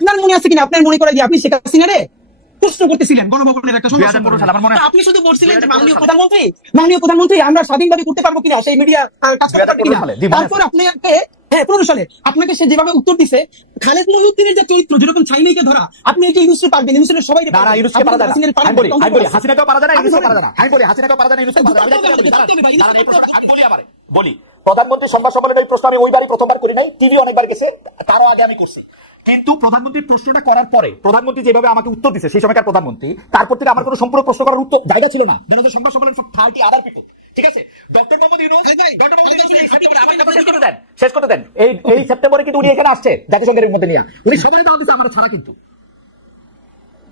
আপনার মনে আছে কিনা, আপনার মনে করে যে আপনি শেখ হাসিনারে প্রশ্ন করতেছিলেন গণভবনের একটা সংবাদ, আপনি শুধু বলছিলেন যে মাননীয় প্রধানমন্ত্রী আমরা স্বাধীনভাবে করতে পারবো কিনা, সেই মিডিয়া কাজ করতে পারবে কিনা। তারপর আপনাকে 15 সালে আপনাকে সে যেভাবে উত্তর দিছে, খালেদ মহিউদ্দিনের যে চরিত্র যেরকম চাইনাইকে ধরা, আপনি এই যে ইউসুফ পারবেন, ইউসুফের সবাই বলি প্রধানমন্ত্রী সংবাদ সম্মেলনে ওই প্রশ্ন আমি ওইবারই প্রথমবার করি নাই, টিভি অনেকবার গেছে, তারও আগে আমি করছি। কিন্তু প্রধানমন্ত্রী প্রশ্নটা করার পরে প্রধানমন্ত্রী যেভাবে আমাকে উত্তর দিচ্ছে সেই সময়কার প্রধানমন্ত্রী, তারপর থেকে আমার কোনো সম্পূর্ণ প্রশ্ন করার উত্তর জায়গা ছিল না। সংবাদ সম্মেলন সব 30 আদার পিপল, ঠিক আছে। ডক্টর মোহাম্মদ ইউনূস শেষ করতে দেন। এই সেপ্টেম্বরে কিন্তু উনি এখানে আসছে জাতিসংঘের মধ্যে নিয়ে, উনি সবাই দাও দিচ্ছে আমার ছাড়া। কিন্তু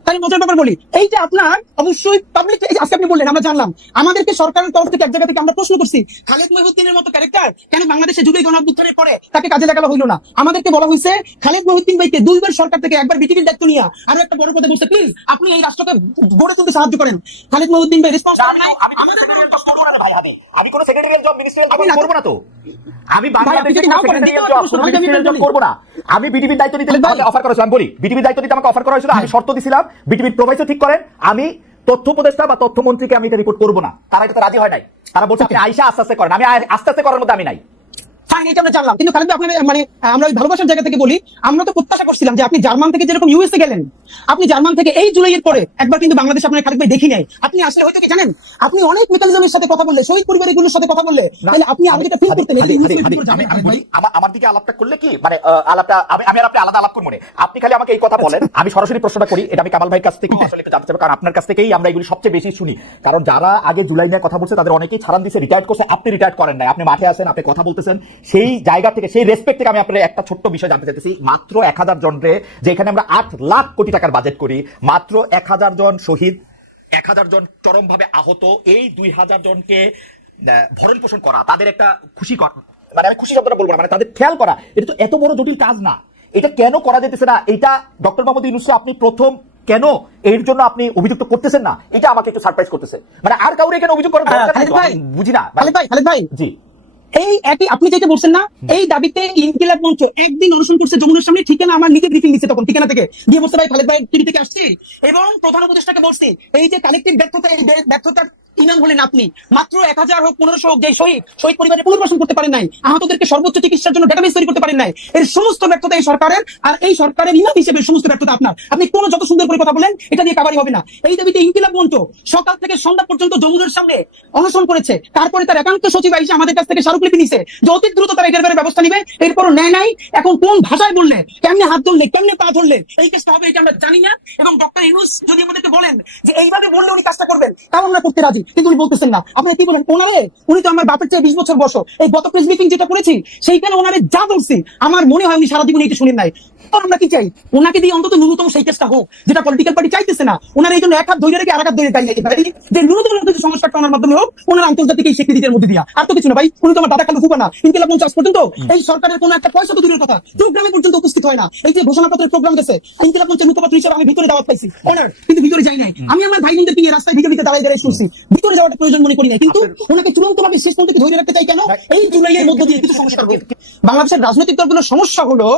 তাই মজার ব্যাপার বলি, এই যে আপনার অবশ্যই পাবলিক, আজকে আপনি বললেন আমরা জানলাম, আমাদেরকে সরকারের তরফ থেকে এক জায়গা থেকে আমরা প্রশ্ন করছি খালেদ মহিউদ্দিনের মতো ক্যারেক্টার কেন বাংলাদেশে জুলাই গণঅভ্যুত্থানের পরে তাকে কাজে লাগানো হইলো না। আমাদেরকে বলা হয়েছে খালেদ মহিউদ্দিন ভাইকে 2 বার সরকার থেকে, একবার বিটিভির দায়িত্ব নিয়ে আরো একটা বড় পদে বসে, প্লিজ আপনি এই রাষ্ট্রকে গড়ে তুলতে সাহায্য করেন। খালেদ মহিউদ্দিন ভাই রেসপন্স করেন নাই। আমি কোন সেক্রেটারিয়াল জব মিনিস্ট্রিয়াল জব করব না, তো আমি বাংলাদেশের সেক্রেটারিয়াল জব করব না। আমি বিটিভির দায়িত্ব নিতে অফার করা হয়েছিল, আমি বলি বিটিভির দায়িত্ব নিতে আমাকে অফার করা হয়েছিল, আমি শর্ত দিছিলাম বিটিভির প্রোভাইডার ঠিক করেন, আমি তথ্য উপদেষ্টা বা তথ্যমন্ত্রীকে আমি এটা রিপোর্ট করব না। তারা এটা রাজি হয় নাই, তারা বলছে আপনি আইসা আস্তে আস্তে করেন। আমি আস্তে আস্তে করার মধ্যে আমি নাই। এটা আমরা জানলাম, কিন্তু খালেদ আপনার মানে আমরা ওই ভালোবাসার জায়গা থেকে বলি, আমরা তো প্রত্যাশা করছিলাম যে আপনি জার্মান থেকে যেরকম ইউএসএ গেলেন, আপনি জার্মান থেকে এই জুলাইয়ের পরে একবার কিন্তু বাংলাদেশ আপনার খালেদ ভাই দেখি নাই। আপনি আসলে হয়তো কি জানেন, আপনি অনেক মেকানিজমের সাথে কথা বললে, শহীদ পরিবারগুলোর সাথে কথা বললে, তাহলে আপনি আগে এটা ফিল করতেন। আমার দিকে আলাপটা করলে কি মানে আলাপটা আমি আর আপনি আলাদা আলাপ করব না। আপনি খালি আমাকে এই কথা বলেন, আমি সরাসরি প্রশ্নটা করি। এটা আমি কামাল ভাইয়ের কাছ থেকে আসলে একটু জানতে চাইবো, কারণ আপনার কাছ থেকেই আমরা এগুলি সবচেয়ে বেশি শুনি। কারণ যারা আগে জুলাই নিয়ে কথা বলছে তাদের অনেকেই ছাড়ান দিছে, রিটায়ার্ড করছে, আপনি রিটায়ার্ড করেন নাই, আপনি মাঠে আছেন, আপনি কথা বলতেছেন। সেই জায়গা থেকে, সেই রেসপেক্ট থেকে আমি আপনার একটা ছোট্ট বিষয় জানতে চাইতেছি। মাত্র 1000 জনরে, যেখানে আমরা 8 লাখ কোটি টাকার বাজেট করি, মাত্র 1000 জন শহীদ, 1000 জন চরমভাবে আহত, এই 2000 জনকে ভরণ পোষণ করা, তাদের একটা খুশি করা, মানে আমি খুশি শব্দটা বলবো না, মানে তাদের খেয়াল করা, এটা তো এত বড় জটিল কাজ না। এটা কেন করা যেতেছে না? এটা ডক্টর মোহাম্মদ ইউনূস আপনি প্রথম কেন এর জন্য আপনি অভিযুক্ত করতেছেন না, এটা আমাকে একটু সারপ্রাইজ করতেছে। মানে আর কাউরে এখানে অভিযোগ করার দরকার নেই, বুঝি না। খালেদ ভাই জি, এই একই আপনি যেটা বলছেন না, এই দাবিতে ইনকিলাব মঞ্চ একদিন অনশন করছে যমুনার সামনে, ঠিকানা আমার নিজে ব্রিফিং দিচ্ছে, তখন ঠিকানা থেকে দিয়ে বলছে ভাই খালেদ ভাই টিভি থেকে আসছি এবং প্রধান উপদেষ্টাকে বলছি এই যে কালেক্টিভ ব্যর্থতা, এই ব্যর্থতার ইনাম হলেন আপনি। মাত্র 1000 হোক 1500 হোক, যে শহীদ পরিবারের পুনর্বাসন করতে পারেন নাই, আহতদেরকে সর্বোচ্চ চিকিৎসার জন্য ডেটাবেস তৈরি করতে পারেন নাই, এর সমস্ত ব্যর্থতা এই সরকারের, আর এই সরকারের ইনাম হিসেবে সমস্ত ব্যর্থতা আপনার। আপনি কোন যত সুন্দর করে কথা বলেন এটা নিয়ে কাবারি হবে না। এই দাবিতে ইনকিলাব মঞ্চ সকাল থেকে সন্ধ্যা পর্যন্ত যমুনার সামনে অনশন করেছে। তারপরে তার একান্ত সচিব এসে আমাদের কাছ থেকে স্মারকলিপি নিছে যে অতি দ্রুত তারা এটার ব্যাপারে ব্যবস্থা নিবে। এরপরও নেয় নাই। এখন কোন ভাষায় বললে, কেমনে হাত ধরলে, কেমনে পা ধরলে এই কেসটা হবে এটা আমরা জানি না। এবং ডক্টর ইউনূস যদি আমাদেরকে বলেন যে এইভাবে বললে উনি কাজটা করবেন, তাও আমরা করতে রাজি, কিন্তু উনি বলতেছেন না। আপনি কি বলেন ওনারে, উনি তো আমার বাপের চেয়ে 20 বছর বয়স। এই গত প্রেস ব্রিফিং যেটা করেছি সেইখানে ওনারে যা বলছি আমার মনে হয় উনি সারা জীবন এটা শুনেন নাই। আমরা কি চাই, ওনাকে দিয়ে অন্তত ন্যূনতম সেই কেসটা হোক যেটা পলিটিক্যাল পার্টি চাইতেছে না। ওনার এই জন্য এক হাত ধরে রেখে আর এক হাত ধরে দাঁড়িয়ে যে ন্যূনতম সংস্কারটা ওনার মাধ্যমে হোক, ওনার আন্তর্জাতিক এই স্বীকৃতির মধ্যে দিয়া, আর তো কিছু না ভাই। উনি তো আমার দাদা খালু ফুফা না। ইনকিলাব মঞ্চ আজ পর্যন্ত এই সরকারের কোনো একটা পয়সা তো দূরের কথা প্রোগ্রামে পর্যন্ত উপস্থিত হয় না। এই যে ঘোষণাপত্রের প্রোগ্রাম গেছে, ইনকিলাব মঞ্চের মুখপাত্র হিসেবে আমি ভিতরে দাওয়াত পাইছি অনার, কিন্তু ভিতরে যাই নাই। আমি আমার ভাই বোনদের নিয়ে রাস্তায় ভিতরে দাঁড়ায় শুনছি, ভিতরে যাওয়াটা প্রয়োজন মনে করি নাই। কিন্তু ওনাকে চূড়ান্তভাবে শেষ পর্যন্ত ধরে রাখতে চাই কেন? এই জুলাইয়ের মধ্য দিয়ে কিছু সংস্কার হবে। বাংলাদেশের রাজনৈতিক দলগুলোর সমস্যা হলো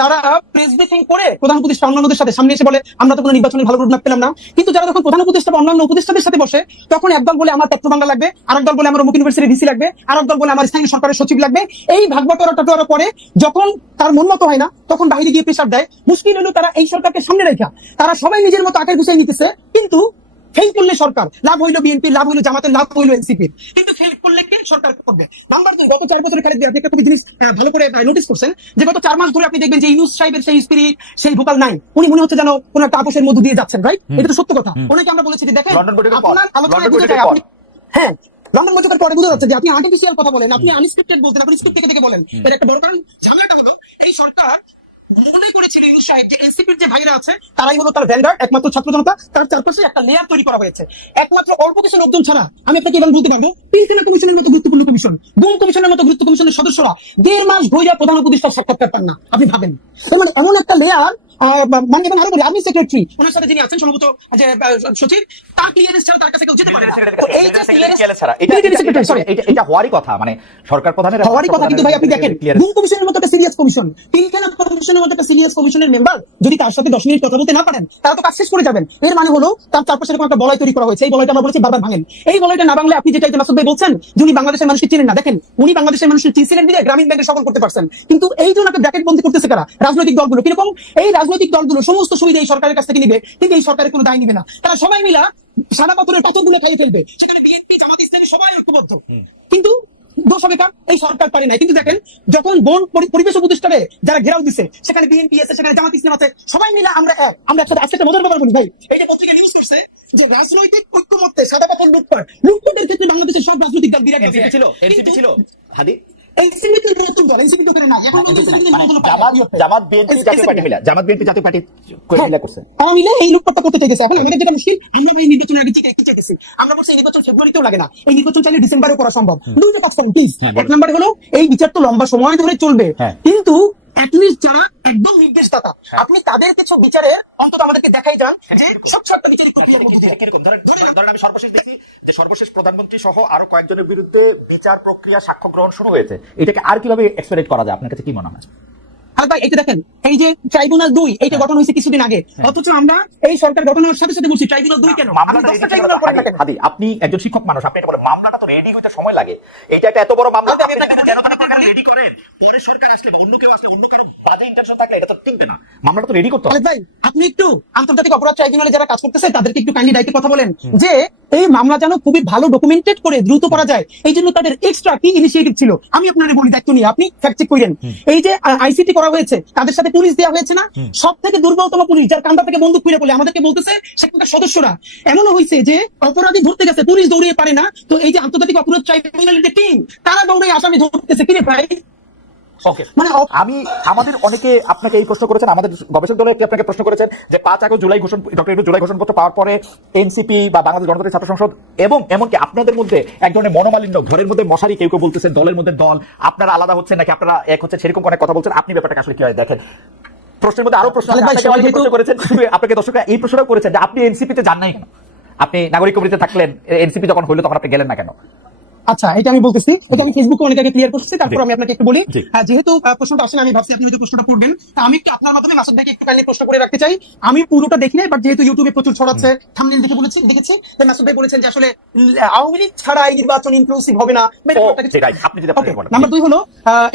তারা প্রেস ব্রিফিং করে প্রধান উপদেষ্টা অন্যান্যদের সাথে সামনে এসে বলে আমরা তো কোনো নির্বাচনের ভালো রোডম্যাপ পেলাম না। কিন্তু যারা যখন প্রধান উপদেষ্টা বা অন্যান্য উপদেষ্টাদের সাথে বসে, তখন একদল বলে আমার পেট্রো বাংলা লাগবে, আরেক দল বলে আমার অমুক ইউনিভার্সিটির ভিসি লাগবে, আরেক দল বলে আমার স্থানীয় সরকারের সচিব লাগবে। এই ভাগবাটোয়ারা পরে যখন তার মন মতো হয় না, তখন বাইরে গিয়ে প্রেসার দেয়। মুশকিল হলো তারা এই সরকারকে সামনে রেখা তারা সবাই নিজের মতো আকার গুছিয়ে নিতেছে, কিন্তু ফেল করলে সরকার লাভ হইলো বিএনপি, লাভ হইলো জামাতের, লাভ হইলো এনসিপি, কিন্তু ফেল করলে কে সরকার করবে? নাম্বার 2, গত 4 বছরের খালেদ আপনি একটা জিনিস ভালো করে নোটিস করছেন যে গত 4 মাস ধরে আপনি দেখবেন যে ইউনূস সাহেবের সেই স্পিরিট, সেই ভোকাল নাই। উনি মনে হচ্ছে যেন কোন একটা আপোষের মধ্য দিয়ে যাচ্ছেন, রাইট? এটা তো সত্য কথা। ওনাকে আমরা বলেছি যে দেখেন আপনার আলোচনায় বুঝে যায় আপনি, হ্যাঁ লন্ডন বৈঠকের পরে বুঝা যাচ্ছে যে আপনি আর্টিফিশিয়াল কথা বলেন, আপনি আনস্ক্রিপ্টেড বলতেন, আপনি স্ক্রিপ্ট থেকে বলেন। এর একটা বড় কারণ ঝামেলাটা হলো এই সরকার মনে করেছিল ইউনূস সাহেব যে এনসিপির যে ভাইরা আছে তারাই হলো তার ভ্যানগার্ড, একমাত্র ছাত্র জনতা। তার চারপাশে একটা লেয়ার তৈরি করা হয়েছে। একমাত্র অল্প কিছু লোকজন ছাড়া আমি আপনাকে এবার বলতে পারবো পিলখানা কমিশনের মতো গুরুত্বপূর্ণ কমিশন, গুম কমিশনের মতো গুরুত্বপূর্ণ কমিশনের সদস্যরা 1.5 মাস ধরে প্রধান উপদেষ্টার সাক্ষাৎকার পান না। আপনি ভাবেন, মানে এমন একটা লেয়ার মানে এবং আরো বলি আর্মি সেক্রেটারি ওনার সাথে যিনি আছেন সম্ভবত যে সচিব, তার ক্লিয়ারেন্স ছাড়া তার কাছে কেউ যেতে পারে না। তো এই যে এটা হওয়ারই কথা, মানে সরকার প্রধানের হওয়ারই কথা। কিন্তু ভাই আপনি দেখেন গুম কমিশনের মতো একটা সিরিয়াস কমিশন, পিলখানা কমিশনের মতো একটা সিরিয়াস কমিশনের মেম্বার যদি তার সাথে 10 মিনিট কথা বলতে না পারেন তাহলে তো কাজ শেষ করে যাবেন। এর মানে হলো তার চারপাশে এরকম একটা বলয় তৈরি করা হয়েছে। এই বলয়টা আমরা বলেছি বারবার ভাঙেন। এই বলয়টা না ভাঙলে আপনি যেটা মাসুদ ভাই বলছেন যে উনি বাংলাদেশের মানুষকে চিনেন না, দেখেন উনি বাংলাদেশের মানুষকে চিনছিলেন বিধায় গ্রামীণ ব্যাংকে সকল করতে পারছেন। কিন্তু এই যে ওনাকে ব্র্যাকেট বন্দি করতেছে কারা? রাজনৈতিক দলগুলো। কিরকম? এই রাজনৈতিক দলগুলো সমস্ত সুবিধা এই সরকারের কাছ থেকে নিবে, কিন্তু এই সরকারের কোনো দায় নিবে না। তারা সবাই মিলা সাদা পাথরের পাথরগুলো খাইয়ে ফেলবে, সেখানে বিএনপি জামাত ইসলামী সবাই ঐক্যবদ্ধ। কিন্তু দোষ হবে কার? এই সরকার পারে নাই। কিন্তু দেখেন যখন বন পরিবেশ উপদেষ্টারে যারা ঘেরাও দিছে, সেখানে বিএনপি আছে, সেখানে জামাত ইসলাম আছে, সবাই মিলে আমরা এক। আমরা একসাথে আজকে একটা মজার ব্যাপার বলি ভাই, এই যে পত্রিকা নিউজ করছে যে রাজনৈতিক ঐক্যমত্যে সাদা পাথর লুটপাটের ক্ষেত্রে বাংলাদেশের সব রাজনৈতিক দল বিরাট এনসিপি ছিল হাদি এনসিপি তো নতুন দল, এনসিপি তো করে না এখন জামাত বিএনপি জাতীয় পার্টি মিলা, জামাত বিএনপি জাতীয় পার্টি মিলা করছে, তারা মিলে এই লুটপাটটা করতে চাইছে। এখন আমাদের যেটা মুশকিল, আমরা ভাই নির্বাচনের আগে কি চাইতেছি? আমরা বলছি এই নির্বাচন ফেব্রুয়ারিতেও লাগে না, এই নির্বাচন চাইলে ডিসেম্বরেও করা সম্ভব। দুইটা পক্ষ প্লিজ। এক নম্বরে হলো এই বিচার তো লম্বা সময় ধরে চলবে, কিন্তু অ্যাটলিস্ট যারা একদম নির্দেশদাতা আপনি তাদের কিছু বিচারের অন্তত আমাদেরকে দেখাই যান যে স্বচ্ছ একটা বিচারিক প্রক্রিয়া। ধরেন আমি সর্বশেষ দেখি যে সর্বশেষ প্রধানমন্ত্রী সহ আরো কয়েকজনের বিরুদ্ধে বিচার প্রক্রিয়া সাক্ষ্য গ্রহণ শুরু হয়েছে। এটাকে আর কিভাবে এক্সপেক্ট করা যায়? আপনার কাছে কি মনে হয়? হ্যাঁ ভাই, এটা দেখেন এই যে ট্রাইব্যুনাল 2 এইটা গঠন হয়েছে কিছুদিন আগে, অথচ আমরা এই সরকার গঠনের সাথে সাথে বলছি ট্রাইব্যুনাল 2 কেন? আপনি একজন শিক্ষক মানুষ, আপনি এটা বলেন মামলাটা তো রেডি হইতে সময় লাগে। এইটা একটা এত বড় মামলা আপনি রেডি করেন, পরে সরকার আসলে অন্য কেউ আসলে অন্য কারো বাজে ইন্টেনশন থাকলে এটা তো টিকবে না। মামলাটা তো রেডি করতে হবে। ভাই আপনি একটু আন্তর্জাতিক অপরাধ ট্রাইব্যুনালে যারা কাজ করতেছে তাদেরকে একটু কাইন্ডলি দায়িত্বে কথা বলেন যে এই মামলা যেন খুবই ভালো ডকুমেন্টেড করে দ্রুত করা যায়। এই জন্য তাদের এক্সট্রা কি ইনিশিয়েটিভ ছিল আমি আপনাদের বলি, দায়িত্ব নিয়ে আপনি ফ্যাক্ট চেক করেন। এই যে আইসিটি করা হয়েছে, তাদের সাথে পুলিশ দেওয়া হয়েছে না, সব থেকে দুর্বলতম পুলিশ, যার কান্দা থেকে বন্দুক ফিরে বলে আমাদেরকে বলতেছে সেখানকার সদস্যরা। এমনও হয়েছে যে অপরাধী ধরতে গেছে, পুলিশ দৌড়িয়ে পারে না, তো এই যে আন্তর্জাতিক অপরাধ ট্রাইব্যুনালের যে টিম তারা দৌড়ে আসামি ধরতেছে। কিরে ভাই, মানে আমি আমাদের অনেকে আপনাকে এই প্রশ্ন করেছেন, আমাদের গবেষক দল আপনাকে প্রশ্ন করেছেন যে 5 আগস্ট জুলাই জুলাই ঘোষণাপত্র পাওয়ার পরে এনসিপি বা বাংলাদেশ গণতান্ত্রিক ছাত্র সংসদ এবং এমনকি আপনাদের মধ্যে এক ধরনের মনোমালিন্য, ঘরের মধ্যে মশারি কেউ কেউ বলতেছেন, দলের মধ্যে দল, আপনারা আলাদা হচ্ছেন নাকি আপনারা এক হচ্ছে, সেরকম অনেক কথা বলছেন। আপনি ব্যাপারটা আসলে কি হয় দেখেন? প্রশ্নের মধ্যে আরো প্রশ্ন করেছেন, আপনাকে দর্শকরা এই প্রশ্নটাও করেছেন যে আপনি এনসিপিতে যান নাই কেন? আপনি নাগরিক কমিটিতে থাকলেন, এনসিপি যখন হইলো তখন আপনি গেলেন না কেন? আচ্ছা, এটা আমি বলতেছি, এটা আমি ফেসবুকে অনেক আগে ক্লিয়ার করছি, তারপর আমি আপনাকে একটু বলি। যেহেতু প্রশ্নটা আসলে আমি ভাবছি আপনি হয়তো প্রশ্নটা করবেন, আমি একটু আপনার মাধ্যমে মাসুদ ভাইকে একটু কাইন্ডলি প্রশ্ন করে রাখতে চাই। আমি পুরোটা দেখি নাই, বাট যেহেতু ইউটিউবে প্রচুর ছড়াচ্ছে, থাম্বনেল দেখে দেখেছি যে মাসুদ ভাই বলেছেন যে আসলে আওয়ামী লীগ ছাড়া এই নির্বাচন ইনক্লুসিভ হবে না। নাম্বার 2 হলো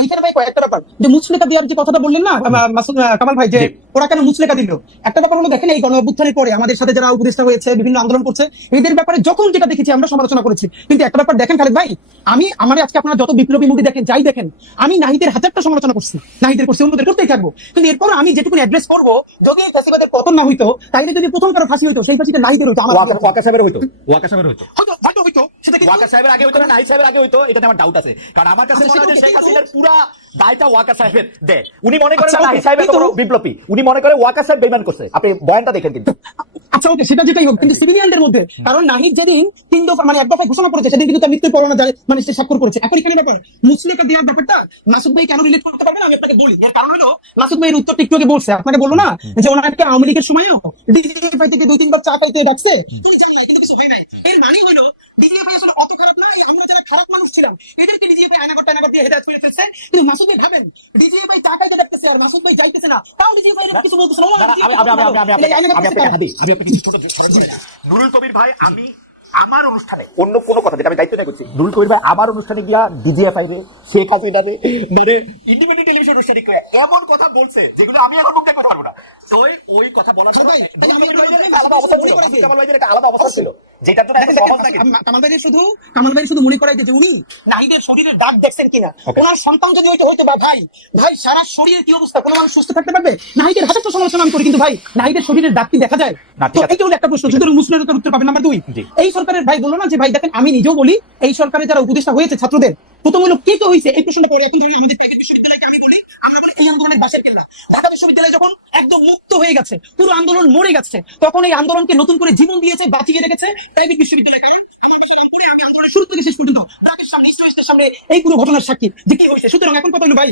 এইখানে ভাই কয়েকটা ব্যাপার, যে মুচলেখা দেওয়ার যে কথাটা বললেন না মাসুদ কামাল ভাই, যে ওরা কেন মুচলেখা দিল, একটা ব্যাপার হলো দেখেন এই গণ অভ্যুত্থানের পরে আমাদের সাথে যারা উপদেষ্টা হয়েছে, বিভিন্ন আন্দোলন করছে, এদের ব্যাপারে যখন যেটা দেখেছি আমরা সমালোচনা করেছি। কিন্তু একটা ব্যাপার দেখেন খালেদ ভাই, আমি আজকে আপনারা যত বিপ্লবী মুভি দেখেন, যাই দেখেন, আমি নাহিদের হাজারটা সমালোচনা করছি, নাহিদের করছি, অন্যদের করতেই থাকবো। কিন্তু এরপর আমি যেটুকু অ্যাড্রেস করবো, যদি ফ্যাসিবাদের পতন না হইতো, তাইলে যদি প্রথম কারো ফাঁসি হইতো, সেই ফাঁসিটা নাহিদের হইতো, আমার ওয়াকা সাহেবের হইতো, ওয়াকা সাহেবের হইতো, হয়তো হইতো, সেটা কি ওয়াকা সাহেবের আগে হইতো না নাহিদ সাহেবের আগে হইতো, এটা আমার ডাউট আছে। কারণ আমার কাছে মনে হয় শেখ হাসিনার পুরা দায়টা ওয়াকা সাহেবের দেয়। উনি মনে করেন নাহিদ সাহেবের বড় বিপ্লবী, উনি মনে করে ওয়াকা সাহেব বেইমান করছে। আপনি বয়ানটা দেখেন কিন্তু। আচ্ছা ওকে, সেটা যেটাই হোক, কিন্তু সিভিলিয়ানদের মধ্যে, কারণ নাহিদ যেদিন 3 দফা মানে 1 দফায় ঘোষণা করেছে, সেদিন কিন্তু তার মৃত্যুর পরোয়ানা যায় মানে সে স্বাক্ষর করেছে। এখন এখানে ব্যাপার মুসলিকা দেওয়ার ব্যাপারটা মাসুদ ভাই কেন রিলেট করতে পারবেন আমি আপনাকে বলি। এর কারণ হলো মাসুদ ভাইয়ের উত্তরটা একটু আগে বলছে, আপনাকে বললো না যে ওনাকে আওয়ামী লীগের সময়ও ডিজিএফআই থেকে 2-3 বার চা খাইতে ডাকছে, কোনো জান নাই, কিন্তু কিছু হয় নাই। এর মানে হলো ডিজিএফআই আসলে অত খারাপ না, আমরা যারা খারাপ মানুষ ছিলাম এদেরকে ডিজিএফআই আয়নাগর টায়নাগর দিয়ে হেদায়েত করে ফেলছে। কিন্তু মাসুদ ভাই ভাবেন, ডিজিএফআই চা খাইতে ডাকতেছে আর মাসুদ ভাই যাইতেছে না, তাও ডিজিএফআই এর কিছু বলতেছে না। নুরুল কবির ভাই, আমি আমার অনুষ্ঠানে অন্য কোনো কথা যেটা আমি দায়িত্ব নিয়ে করছি, নুরুল কবির ভাই আমার অনুষ্ঠানে গিয়া ডিজিএফআই রে, শেখ হাসিনা রে, মানে ইন্ডিপেন্ডেন্ট টেলিভিশন অনুষ্ঠানে এমন কথা বলছে যেগুলো আমি এখন মুখ দেখতে পারবো না। তো ওই কথা বলার জন্য আলাদা অবস্থা ছিল, কামাল ভাইদের একটা আলাদা অবস্থা ছিল, যেটার জন্য এখন সহজ লাগে। কামাল ভাই শুধু মনে করাই যে উনি নাহিদের শরীরের দাগ দেখছেন কিনা, ওনার সন্তান যদি হয়তো হইতো বা ভাই সারা শরীরের কি অবস্থা, কোনো মানুষ সুস্থ থাকতে পারবে? নাহিদের হাজারটা সমালোচনা আমি করি, কিন্তু ভাই নাহিদের শরীরের দাগ কি দেখা যায়? তো এইটা হলো একটা প্রশ্ন, যদি মুসলিমের উত্তর পাবেন। নাম্বার 2, এই সরকারের ভাই বললো না যে ভাই দেখেন, আমি নিজেও বলি এই সরকারের যারা উপদেষ্টা হয়েছে ছাত্রদের প্রথম হলো কে কে হয়েছে, এই প্রশ্নটা পরে এখন ধরি আমাদের প্যাকেট বিশ্ববিদ্যালয়কে আমি বলি, আমরা বলি এই আন্দোলনের বাসের কেল্লা। ঢাকা বিশ্ববিদ্যালয় যখন একদম মুক্ত হয়ে গেছে, পুরো আন্দোলন মরে গেছে, তখন এই আন্দোলনকে নতুন করে জীবন দিয়েছে, বাঁচিয়ে রেখেছে প্রাইভেট বিশ্ববিদ্যালয়। আমি আন্দোলনের শুরু থেকে শেষ পর্যন্ত তাদের সামনে, স্টুডেন্টদের সামনে এই পুরো ঘটনার সাক্ষী যে কি হয়েছে। সুতরাং এখন কথা হলো ভাই,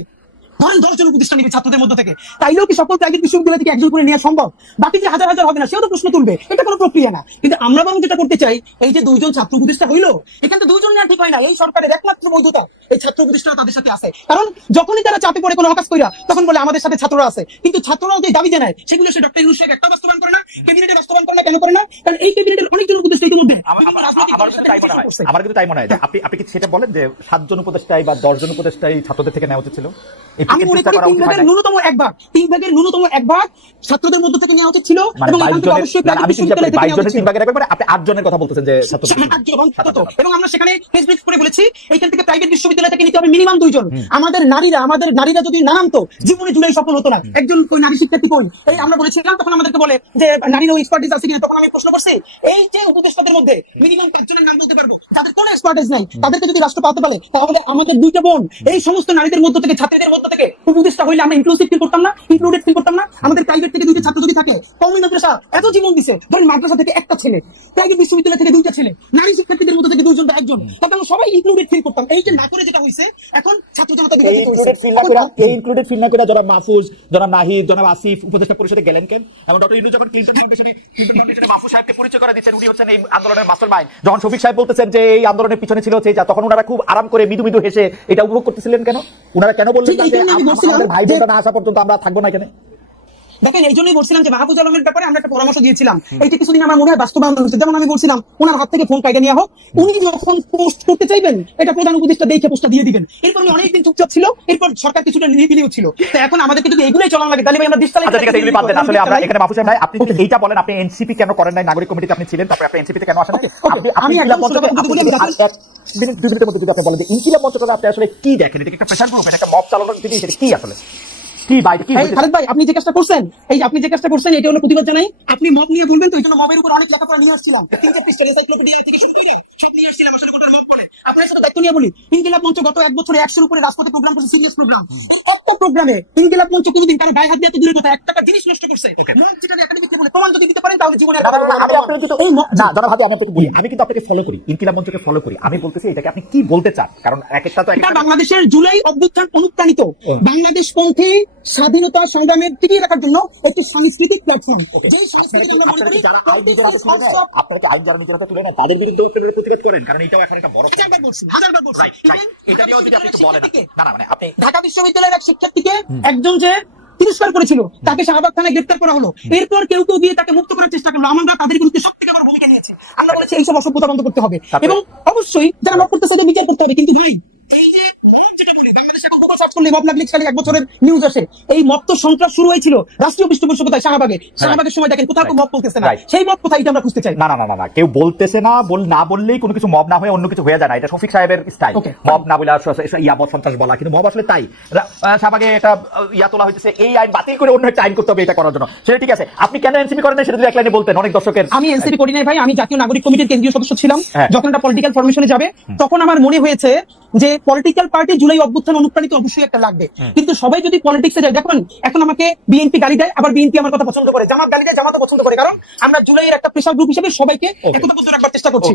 ধরেন 10 জন উপদেষ্টা নিবে ছাত্রদের মধ্যে থেকে, তাইলেও কি সকল প্রাইভেট বিশ্ববিদ্যালয় থেকে একজন করে নেওয়া সম্ভব? বাকি যে হাজার হাজার হবে না, সেও তো প্রশ্ন তুলবে, এটা কোনো প্রক্রিয়া না। কিন্তু আমরা বরং যেটা করতে চাই, এই যে 2 জন ছাত্র উপদেষ্টা হইলো, এখানে তো 2 জন নেওয়া ঠিক হয় না। এই সরকারের একমাত্র বৈধতা এই ছাত্র উপদেষ্টারা তাদের সাথে আছে। কারণ যখনই তারা চাপে পড়ে কোনো হকাস কইরা, তখন বলে আমাদের সাথে ছাত্ররা আছে। কিন্তু ছাত্ররাও যে দাবি জানায়, সেগুলো সে ডক্টর ইউনূস একটা বাস্তবায়ন করে না, ক্যাবিনেটে বাস্তবায়ন করে না। কেন করে না? কারণ এই ক্যাবিনেটের অনেকজন উপদেষ্টা ইতিমধ্যে বিভিন্ন রাজনৈতিক দলের সাথে আমার করছে। কিন্তু তাই মনে হয় যে আপনি কি সেটা বলেন যে 7 জন উপদেষ্টাই বা 10 জন উপদেষ্টাই ছাত্রদের থেকে নেওয়া উচিত ছিল? এই আমি মনে করি 3 ভাগের ন্যূনতম 1 ভাগ, 3 ভাগের ন্যূনতম 1 ভাগ ছাত্রদের মধ্যে থেকে নেওয়া উচিত ছিল। এবং এখান থেকে অবশ্যই প্রাইভেট বিশ্ববিদ্যালয় থেকে নেওয়া উচিত ছিল। 3 ভাগের 1 ভাগ, আপনি 8 জনের কথা বলতেছেন যে ছাত্র। এবং আমরা সেখানে প্রেস ব্রিফ করে বলেছি, এইখান থেকে প্রাইভেট বিশ্ববিদ্যালয় থেকে নিতে হবে মিনিমাম 2 জন। আমাদের নারীরা যদি না নামতো, জীবনে জুলাই সফল হতো না। একজন কই নারী শিক্ষার্থী কই? এই আমরা বলেছিলাম, তখন আমাদেরকে বলে যে নারীরও এক্সপার্টিস আছে কিনা। তখন আমি প্রশ্ন করছি, এই যে উপদেষ্টাদের মধ্যে মিনিমাম 5 জনের নাম বলতে পারবো যাদের কোনো এক্সপার্টিস নাই, তাদেরকে যদি রাষ্ট্র পাতে পারে, তাহলে আমাদের 2টা বোন এই সমস্ত নারীদের মধ্য থেকে, ছাত্রীদের মধ্য থেকে উপদেষ্টা হইলে আমরা ইনক্লুসিভ ফিল করতাম না, ইনক্লুডেড ফিল করতাম না। আমাদের প্রাইভেট থেকে 2টা ছাত্র যদি থাকে, কওমি মাদ্রাসা এত জীবন দিছে, ধরেন মাদ্রাসা থেকে একটা ছেলে, প্রাইভেট বিশ্ববিদ্যালয় থেকে 2টা ছেলে, নারী শিক্ষার্থীদের মধ্যে থেকে 2 জন বা 1 জন, তাহলে আমরা সবাই ইনক্লুডেড ফিল করতাম। এই যে না করে যেটা হইছে, এখন ছাত্র জনতা বিভাজিত হইছে। ইনক্লুডেড ফিল না করে জনাব মাহফুজ, জনাব নাহিদ, জনাব আসিফ উপদেষ্টা পরিষদে গেলেন কেন? এবং ডক্টর ইউনূস যখন ক্লিনটন ফাউন্ডেশনে মাহফুজ সাহেবকে পরিচয় করে দিচ্ছেন, উনি হচ্ছেন এই আন্দোলনের মাস্টারমাইন্ড। যখন শফিক সাহেব বলতেছেন যে এই আন্দোলনের পিছনে ছিল সেই, তখন ওনারা খুব আরাম করে মৃদু মৃদু হেসে এটা উপভোগ করতেছিলেন কেন? ওনারা কেন বললেন যে আমাদের ভাই বোনরা না আসা পর্যন্ত আমরা থাকবো না এখানে? দেখেন, এই জন্যই বলছিলাম যে মাহফুজ আলমের ব্যাপারে আমরা একটা পরামর্শ দিয়েছিলাম। এইটা কিছুদিন আমার মনে হয় বাস্তবায়ন হচ্ছে। যেমন আমি বলছিলাম, ওনার হাত থেকে ফোন কাইটা নেওয়া হোক, উনি যখন পোস্ট করতে চাইবেন, এটা প্রধান উপদেষ্টা দেখে পোস্টটা দিয়ে দিবেন। এরপর উনি অনেকদিন চুপচাপ ছিল, এরপর সরকার কিছুটা নিরিবিলিও ছিল। তো এখন আমাদেরকে যদি এগুলোই চলানো লাগে, তাহলে ভাই আমরা দেশ চালাই। আচ্ছা ঠিক আছে, এগুলি বাদ দেন। আসলে আমরা এখানে মাহফুজ সাহেব নাই, আপনি যদি এইটা বলেন, আপনি এনসিপি কেন করেন নাই? নাগরিক কমিটিতে আপনি ছিলেন, তারপরে আপনি এনসিপিতে কেন আসেন নাই? আমি ইনকিলাব মঞ্চকে আর 2 মিনিটের মধ্যে যদি আপনি বলেন যে ইনকিলাব মঞ্চকে আপনি আসলে কি দেখেন? এটা কি একটা প্রেশার গ্রুপ, এটা একটা মব চালানোর দিকে, এটা কি আসলে কি বাইরে কি? খালেদ ভাই, আপনি যে কাজটা করছেন, এটা হলো প্রতিবাদ জানাই। আপনি মব নিয়ে বলবেন, তো এই জন্য মবের উপর অনেক লেখাপড়া নিয়ে আসছিলাম। 3 পৃষ্ঠা এনসাইক্লোপিডিয়া থেকে শুরু করে সব নিয়ে আসছিলাম। আসলে কোন মব বলে আপনার সাথে দায়িত্ব নিয়ে বলি, ইনকিলাব মঞ্চ গত 1 বছরে 100 উপরে রাজপথে প্রোগ্রাম করছে, সিরিয়াস প্রোগ্রাম। কত প্রোগ্রামে ইনকিলাব মঞ্চ কোনদিন কারো গায়ে হাত দিয়ে তো দূরের কথা 1 টাকা জিনিস নষ্ট করছে? মব যেটা একাডেমিক বলে প্রমাণ যদি দিতে পারেন, তাহলে জীবনে আমি আপনাকে বলি, আমি কিন্তু আপনাকে ফলো করি, ইনকিলাব মঞ্চকে ফলো করি। আমি বলতেছি এটাকে আপনি কি বলতে চান? কারণ এক একটা তো বাংলাদেশের জুলাই অভ্যুত্থান অনুপ্রাণিত বাংলাদেশ পন্থী স্বাধীনতা সংগ্রামের টিকিয়ে রাখার জন্য একটি সাংস্কৃতিক প্ল্যাটফর্ম। যে সাংস্কৃতিক আমরা মনে করি যারা আইন নিজের হাতে তুলে নেয়, আপনারা তো আইন যারা নিজের হাতে তুলে নেয়, তাদের বিরুদ্ধে প্রতিবাদ করেন। কারণ এটাও এখন একটা বড় হাজারবার বলছি। এটা নিয়েও যদি আপনি একটু বলেন। না মানে আপনি ঢাকা বিশ্ববিদ্যালয়ের এক শিক্ষার্থীকে একজন যে তিরস্কার করেছিল, তাকে শাহবাগ থানায় গ্রেফতার করা হলো। এরপর কেউ কেউ গিয়ে তাকে মুক্ত করার চেষ্টা করলো। আমরা তাদের বিরুদ্ধে সবথেকে বড় ভূমিকা নিয়েছি। আমরা বলেছি এইসব অসভ্যতা বন্ধ করতে হবে, এবং অবশ্যই যারা মব করতেছে তাদের বিচার করতে হবে। কিন্তু ভাই, এই যে মব যেটা বলি, বাংলাদেশে এখন গুগল সার্চ করলে মব লাগলে খালি 1 বছরের নিউজ আসে। এই মব তো সন্ত্রাস শুরু হয়েছিল রাষ্ট্রীয় পৃষ্ঠপোষকতায় শাহবাগের সময়। দেখেন কোথাও মব বলতেছে না, সেই মব কোথায়, এটা আমরা খুঁজতে চাই। না, কেউ বলতেছে না, না বললেই কোনো কিছু মব না হয়ে অন্য কিছু হয়ে যায় না। এটা শফিক সাহেবের স্টাইল, মব না বলে ইয়াবত সন্ত্রাস বলা। কিন্তু মব আসলে তাই শাহবাগে এটা ইয়া তোলা হয়েছে, এই আইন বাতিল করে অন্য একটা আইন করতে হবে এটা করার জন্য। সেটা ঠিক আছে, আপনি কেন এনসিপি করেন না সেটা যদি এক লাইনে বলতেন। অনেক দর্শকের আমি এনসিপি করি নাই ভাই, আমি জাতীয় নাগরিক কমিটির কেন্দ্রীয় সদস্য ছিলাম। যখন এটা পলিটিক্যাল ফরমেশনে যাবে, তখন আমার মনে হয়েছে যে পলিটিক্যাল পার্টি জুলাই অভ্যুত্থান অনুপ্রাণিত অবশ্যই একটা লাগবে। কিন্তু সবাই যদি পলিটিক্সে যায়, দেখুন এখন আমাকে বিএনপি গালি দেয়, আবার বিএনপি আমার কথা পছন্দ করে, জামাত গালি দেয়, জামাতও পছন্দ করে। কারণ আমরা জুলাইয়ের একটা প্রেশার গ্রুপ হিসেবে সবাইকে একতাবদ্ধ রাখবার চেষ্টা করছি।